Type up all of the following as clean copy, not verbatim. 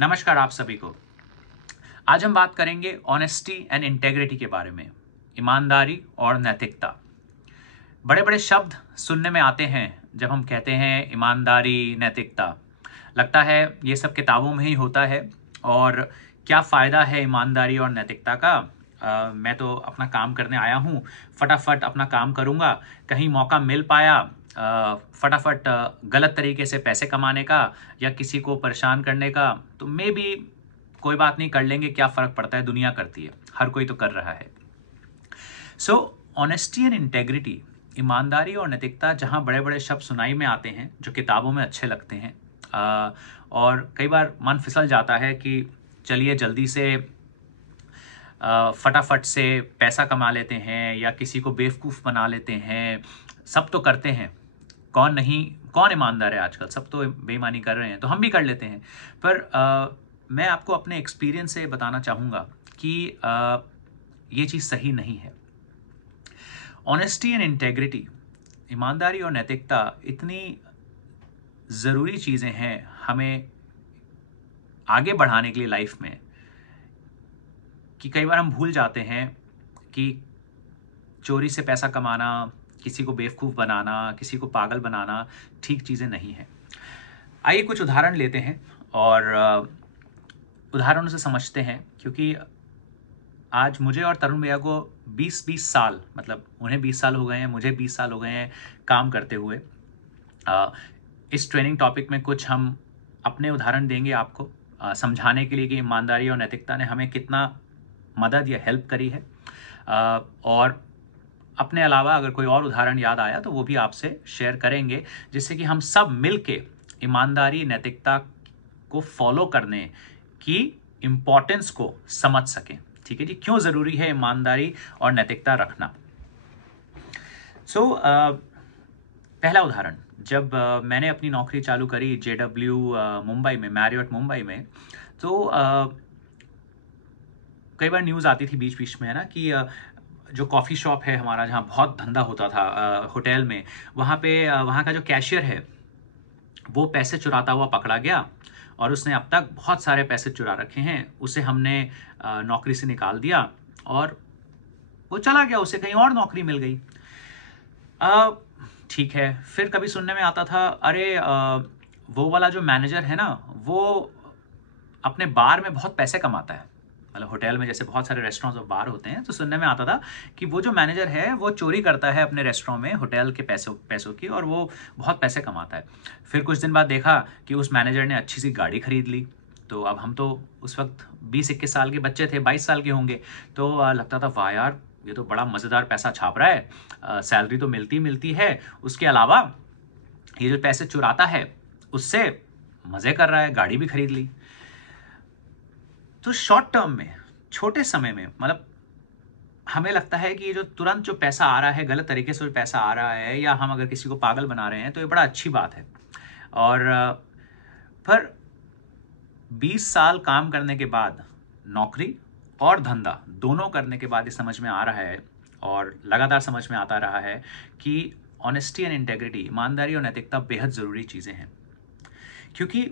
नमस्कार आप सभी को। आज हम बात करेंगे ऑनेस्टी एंड इंटेग्रिटी के बारे में, ईमानदारी और नैतिकता। बड़े बड़े शब्द सुनने में आते हैं जब हम कहते हैं ईमानदारी, नैतिकता। लगता है ये सब किताबों में ही होता है और क्या फ़ायदा है ईमानदारी और नैतिकता का। मैं तो अपना काम करने आया हूँ, फटाफट अपना काम करूँगा, कहीं मौका मिल पाया फटाफट गलत तरीके से पैसे कमाने का या किसी को परेशान करने का, तो मे बी कोई बात नहीं, कर लेंगे, क्या फ़र्क पड़ता है, दुनिया करती है, हर कोई तो कर रहा है। सो ऑनेस्टी एंड इंटेग्रिटी, ईमानदारी और नैतिकता, जहाँ बड़े बड़े शब्द सुनाई में आते हैं, जो किताबों में अच्छे लगते हैं, और कई बार मन फिसल जाता है कि चलिए जल्दी से फटाफट से पैसा कमा लेते हैं या किसी को बेवकूफ़ बना लेते हैं। सब तो करते हैं, कौन नहीं, कौन ईमानदार है आजकल, सब तो बेईमानी कर रहे हैं, तो हम भी कर लेते हैं। पर मैं आपको अपने एक्सपीरियंस से बताना चाहूँगा कि ये चीज़ सही नहीं है। ऑनेस्टी एंड इंटेग्रिटी, ईमानदारी और नैतिकता इतनी ज़रूरी चीज़ें हैं हमें आगे बढ़ाने के लिए लाइफ में, कि कई बार हम भूल जाते हैं कि चोरी से पैसा कमाना, किसी को बेवकूफ़ बनाना, किसी को पागल बनाना ठीक चीज़ें नहीं हैं। आइए कुछ उदाहरण लेते हैं और उदाहरणों से समझते हैं, क्योंकि आज मुझे और तरुण भैया को 20-20 साल, मतलब उन्हें 20 साल हो गए हैं, मुझे 20 साल हो गए हैं काम करते हुए। इस ट्रेनिंग टॉपिक में कुछ हम अपने उदाहरण देंगे आपको समझाने के लिए कि ईमानदारी और नैतिकता ने हमें कितना मदद या हेल्प करी है। और अपने अलावा अगर कोई और उदाहरण याद आया तो वो भी आपसे शेयर करेंगे, जिससे कि हम सब मिलके ईमानदारी, नैतिकता को फॉलो करने की इम्पोर्टेंस को समझ सकें। ठीक है जी, क्यों ज़रूरी है ईमानदारी और नैतिकता रखना। पहला उदाहरण, जब मैंने अपनी नौकरी चालू करी JW मुंबई में, मैरियट मुंबई में, तो कई बार न्यूज़ आती थी बीच बीच में, है ना, कि जो कॉफ़ी शॉप है हमारा, जहाँ बहुत धंधा होता था होटल में, वहाँ पे वहाँ का जो कैशियर है वो पैसे चुराता हुआ पकड़ा गया और उसने अब तक बहुत सारे पैसे चुरा रखे हैं। उसे हमने नौकरी से निकाल दिया और वो चला गया, उसे कहीं और नौकरी मिल गई। ठीक है, फिर कभी सुनने में आता था, अरे वो वाला जो मैनेजर है ना, वो अपने बार में बहुत पैसे कमाता है। मतलब होटल में जैसे बहुत सारे रेस्टोरेंट्स और बार होते हैं, तो सुनने में आता था कि वो जो मैनेजर है वो चोरी करता है अपने रेस्टोरेंट में होटल के पैसों की, और वो बहुत पैसे कमाता है। फिर कुछ दिन बाद देखा कि उस मैनेजर ने अच्छी सी गाड़ी खरीद ली। तो अब हम तो उस वक्त 20-21 साल के बच्चे थे, 22 साल के होंगे, तो लगता था वाह यार, ये तो बड़ा मज़ेदार पैसा छाप रहा है, सैलरी तो मिलती है, उसके अलावा ये जो पैसे चुराता है उससे मज़े कर रहा है, गाड़ी भी खरीद ली। तो शॉर्ट टर्म में, छोटे समय में, मतलब हमें लगता है कि ये जो तुरंत जो पैसा आ रहा है, गलत तरीके से जो पैसा आ रहा है, या हम अगर किसी को पागल बना रहे हैं, तो ये बड़ा अच्छी बात है। और पर 20 साल काम करने के बाद, नौकरी और धंधा दोनों करने के बाद ये समझ में आ रहा है, और लगातार समझ में आता रहा है, कि ऑनेस्टी एंड इंटेग्रिटी, ईमानदारी और नैतिकता बेहद ज़रूरी चीज़ें हैं। क्योंकि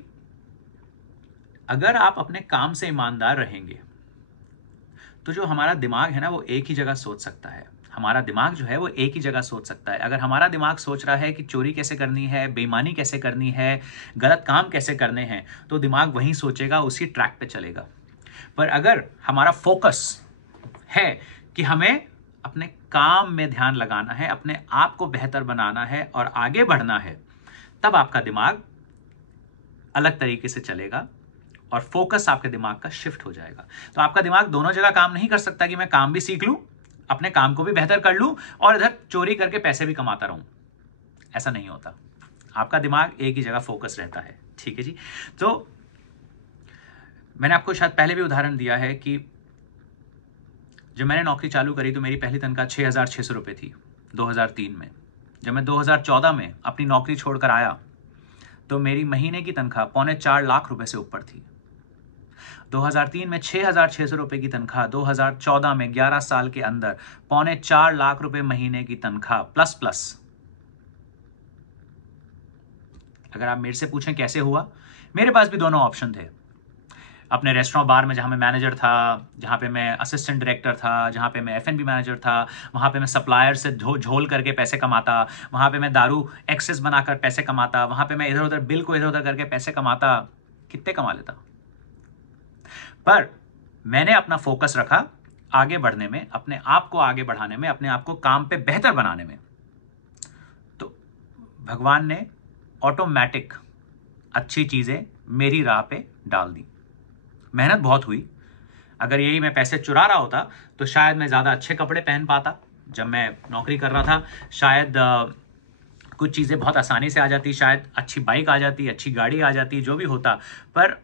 अगर आप अपने काम से ईमानदार रहेंगे तो जो हमारा दिमाग है ना, वो एक ही जगह सोच सकता है। हमारा दिमाग जो है वो एक ही जगह सोच सकता है। अगर हमारा दिमाग सोच रहा है कि चोरी कैसे करनी है, बेईमानी कैसे करनी है, गलत काम कैसे करने हैं, तो दिमाग वहीं सोचेगा, उसी ट्रैक पे चलेगा। पर अगर हमारा फोकस है कि हमें अपने काम में ध्यान लगाना है, अपने आप को बेहतर बनाना है और आगे बढ़ना है, तब आपका दिमाग अलग तरीके से चलेगा और फोकस आपके दिमाग का शिफ्ट हो जाएगा। तो आपका दिमाग दोनों जगह काम नहीं कर सकता कि मैं काम भी सीख लूं, अपने काम को भी बेहतर कर लूं और इधर चोरी करके पैसे भी कमाता रहूं। ऐसा नहीं होता। आपका दिमाग एक ही जगह फोकस रहता है। ठीक है जी। तो मैंने आपको शायद पहले भी उदाहरण दिया है कि जब मैंने नौकरी चालू करी तो मेरी पहली तनख्वाह 6,600 रुपये थी 2003 में। जब मैं 2014 में अपनी नौकरी छोड़कर आया तो मेरी महीने की तनख्वाह 3.25 लाख रुपए से ऊपर थी। 2003 में 6,600 रुपए की तनख्वाह, 2014 में 11 साल के अंदर 3.25 लाख रुपए महीने की तनख्वाह प्लस प्लस। अगर आप मेरे से पूछें कैसे हुआ, मेरे पास भी दोनों ऑप्शन थे। अपने रेस्टोरेंट बार में जहाँ मैं मैनेजर था, जहाँ पे मैं असिस्टेंट डायरेक्टर था, जहाँ पे मैं F&B मैनेजर था, वहाँ पे मैं सप्लायर से झोल करके पैसे कमाता, वहाँ पे मैं दारू एक्सेस बनाकर पैसे कमाता, वहाँ पे मैं इधर उधर बिल को इधर उधर करके पैसे कमाता, कितने कमा लेता। पर मैंने अपना फोकस रखा आगे बढ़ने में, अपने आप को आगे बढ़ाने में, अपने आप को काम पे बेहतर बनाने में। तो भगवान ने ऑटोमेटिक अच्छी चीजें मेरी राह पे डाल दी। मेहनत बहुत हुई। अगर यही मैं पैसे चुरा रहा होता तो शायद मैं ज़्यादा अच्छे कपड़े पहन पाता। जब मैं नौकरी कर रहा था शायद कुछ चीज़ें बहुत आसानी से आ जाती, शायद अच्छी बाइक आ जाती, अच्छी गाड़ी आ जाती, जो भी होता। पर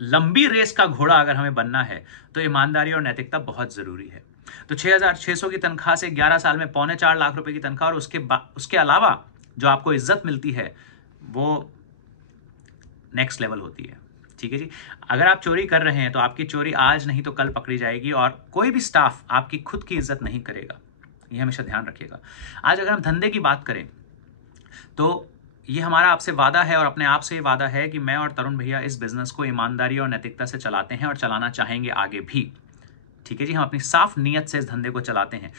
लंबी रेस का घोड़ा अगर हमें बनना है तो ईमानदारी और नैतिकता बहुत ज़रूरी है। तो 6,600 की तनख्वाह से 11 साल में 3.25 लाख रुपए की तनख्वाह और उसके अलावा जो आपको इज्जत मिलती है वो नेक्स्ट लेवल होती है। ठीक है जी। अगर आप चोरी कर रहे हैं तो आपकी चोरी आज नहीं तो कल पकड़ी जाएगी और कोई भी स्टाफ आपकी खुद की इज्जत नहीं करेगा, ये हमेशा ध्यान रखिएगा। आज अगर हम धंधे की बात करें तो ये हमारा आपसे वादा है और अपने आप से ये वादा है कि मैं और तरुण भैया इस बिजनेस को ईमानदारी और नैतिकता से चलाते हैं और चलाना चाहेंगे आगे भी। ठीक है जी। हम अपनी साफ नीयत से इस धंधे को चलाते हैं।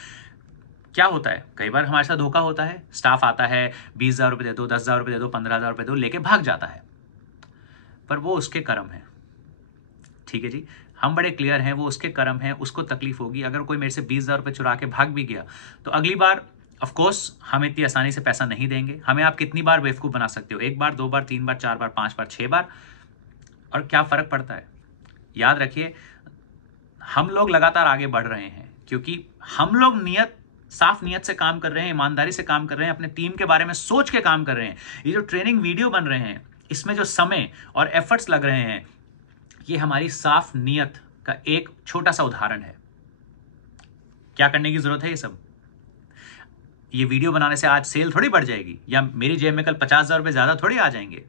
क्या होता है, कई बार हमारे साथ धोखा होता है। स्टाफ आता है, 20,000 रुपये दे दो, 10,000 रुपये दे दो, 15,000 रुपये दो, लेके भाग जाता है, पर वो उसके कर्म है। ठीक है जी। हम बड़े क्लियर हैं, वो उसके कर्म है, उसको तकलीफ होगी। अगर कोई मेरे से 20,000 रुपये चुरा के भाग भी गया तो अगली बार ऑफ कोर्स हम इतनी आसानी से पैसा नहीं देंगे। हमें आप कितनी बार बेवकूफ़ बना सकते हो, 1 बार, 2 बार, 3 बार, 4 बार, 5 बार, 6 बार, और क्या फ़र्क पड़ता है। याद रखिए, हम लोग लगातार आगे बढ़ रहे हैं क्योंकि हम लोग साफ नीयत से काम कर रहे हैं, ईमानदारी से काम कर रहे हैं, अपने टीम के बारे में सोच के काम कर रहे हैं। ये जो ट्रेनिंग वीडियो बन रहे हैं, इसमें जो समय और एफर्ट्स लग रहे हैं, ये हमारी साफ नीयत का एक छोटा सा उदाहरण है। क्या करने की जरूरत है ये सब? ये वीडियो बनाने से आज सेल थोड़ी बढ़ जाएगी या मेरी जेब में कल 50,000 रुपये ज्यादा थोड़ी आ जाएंगे।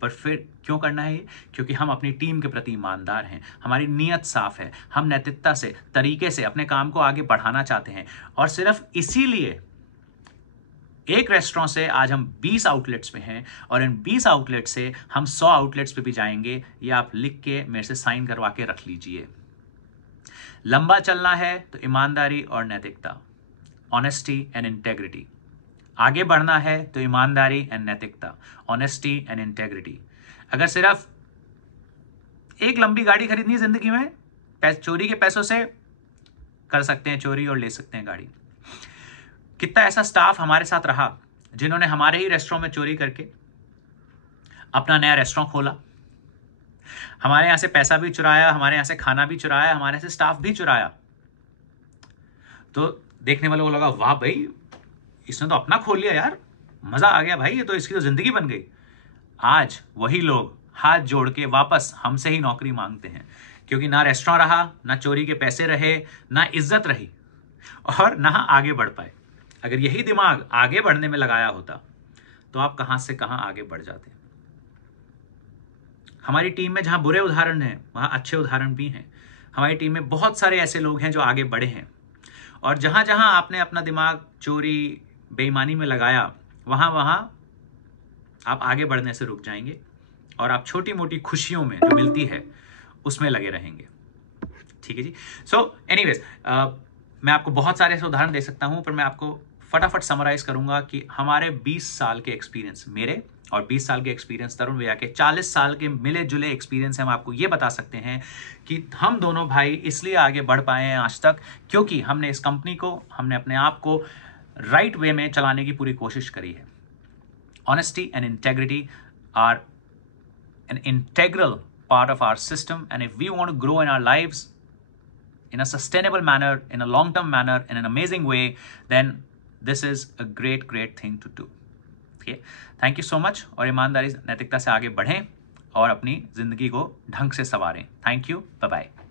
पर फिर क्यों करना है ये? क्योंकि हम अपनी टीम के प्रति ईमानदार हैं, हमारी नीयत साफ है, हम नैतिकता से, तरीके से अपने काम को आगे बढ़ाना चाहते हैं। और सिर्फ इसीलिए एक रेस्टोरेंट से आज हम 20 आउटलेट्स पे हैं और इन 20 आउटलेट से हम 100 आउटलेट्स पे भी जाएंगे। ये आप लिख के मेरे से साइन करवा के रख लीजिए। लंबा चलना है तो ईमानदारी और नैतिकता, ऑनेस्टी एंड इंटेग्रिटी। आगे बढ़ना है तो ईमानदारी एंड नैतिकता, ऑनेस्टी एंड इंटेग्रिटी। अगर सिर्फ एक लंबी गाड़ी खरीदनी है जिंदगी में, चोरी के पैसों से कर सकते हैं चोरी और ले सकते हैं गाड़ी। कितना ऐसा स्टाफ हमारे साथ रहा जिन्होंने हमारे ही रेस्टोरेंट में चोरी करके अपना नया रेस्टोरेंट खोला, हमारे यहां से पैसा भी चुराया, हमारे यहां से खाना भी चुराया, हमारे से स्टाफ भी चुराया। तो देखने वालों को लगा, वाह भाई, इसने तो अपना खोल लिया यार, मजा आ गया भाई, ये तो इसकी तो जिंदगी बन गई। आज वही लोग हाथ जोड़ के वापस हमसे ही नौकरी मांगते हैं क्योंकि ना रेस्टोरेंट रहा, ना चोरी के पैसे रहे, ना इज्जत रही और ना आगे बढ़ पाए। अगर यही दिमाग आगे बढ़ने में लगाया होता तो आप कहां से कहां आगे बढ़ जाते। हमारी टीम में जहां बुरे उदाहरण हैं वहां अच्छे उदाहरण भी हैं। हमारी टीम में बहुत सारे ऐसे लोग हैं जो आगे बढ़े हैं और जहां जहां आपने अपना दिमाग चोरी, बेईमानी में लगाया, वहां वहां आप आगे बढ़ने से रुक जाएंगे और आप छोटी मोटी खुशियों में जो मिलती है उसमें लगे रहेंगे। ठीक है जी। सो एनीवेज, मैं आपको बहुत सारे ऐसे उदाहरण दे सकता हूं, पर मैं आपको फटाफट समराइज करूंगा कि हमारे 20 साल के एक्सपीरियंस, मेरे और 20 साल के एक्सपीरियंस तरुण भैया के 40 साल के मिले जुले एक्सपीरियंस हम आपको ये बता सकते हैं कि हम दोनों भाई इसलिए आगे बढ़ पाए हैं आज तक क्योंकि हमने इस कंपनी को, हमने अपने आप को राइट वे में चलाने की पूरी कोशिश करी है। Honesty and integrity are an integral part of our system and if we want to grow in our lives in a sustainable manner, in a long-term manner, in an amazing way, then this is a great thing to do. Okay? Thank you so much और ईमानदारी नैतिकता से आगे बढ़ें और अपनी जिंदगी को ढंग से संवारें। Thank you. Bye bye.